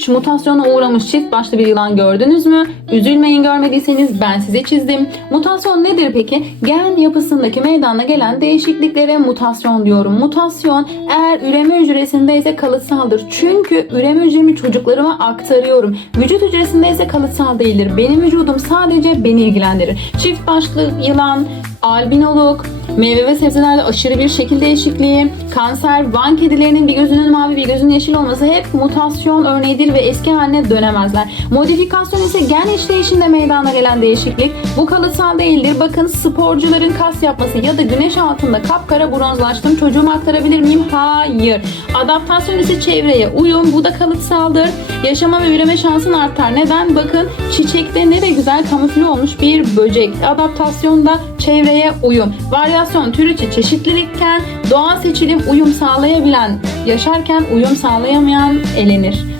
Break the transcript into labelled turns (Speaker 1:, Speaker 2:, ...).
Speaker 1: hiç mutasyona uğramış çift başlı bir yılan gördünüz mü? Üzülmeyin görmediyseniz ben size çizdim. Mutasyon nedir peki? Gen yapısındaki meydana gelen değişikliklere mutasyon diyorum. Mutasyon eğer üreme hücresindeyse kalıtsaldır. Çünkü üreme hücremi çocuklarıma aktarıyorum. Vücut hücresinde ise kalıtsal değildir. Benim vücudum sadece beni ilgilendirir. Çift başlı yılan, albinoluk, meyve ve sebzelerde aşırı bir şekil değişikliği, kanser, van kedilerinin bir gözünün mavi bir gözünün yeşil olması hep mutasyon örneğidir ve eski haline dönemezler. Modifikasyon ise gen işleyişinde meydana gelen değişiklik. Bu kalıtsal değildir. Bakın sporcuların kas yapması ya da güneş altında kapkara bronzlaştım çocuğuma aktarabilir miyim? Hayır. Adaptasyon ise çevreye uyum. Bu da kalıtsaldır. Yaşama ve üreme şansın artar. Neden? Bakın çiçekte ne de güzel kamufle olmuş bir böcek. Adaptasyonda çevreye uyum. Varyasyon tür içi çeşitlilikken doğal seçilim uyum sağlayabilen yaşarken uyum sağlayamayan elenir.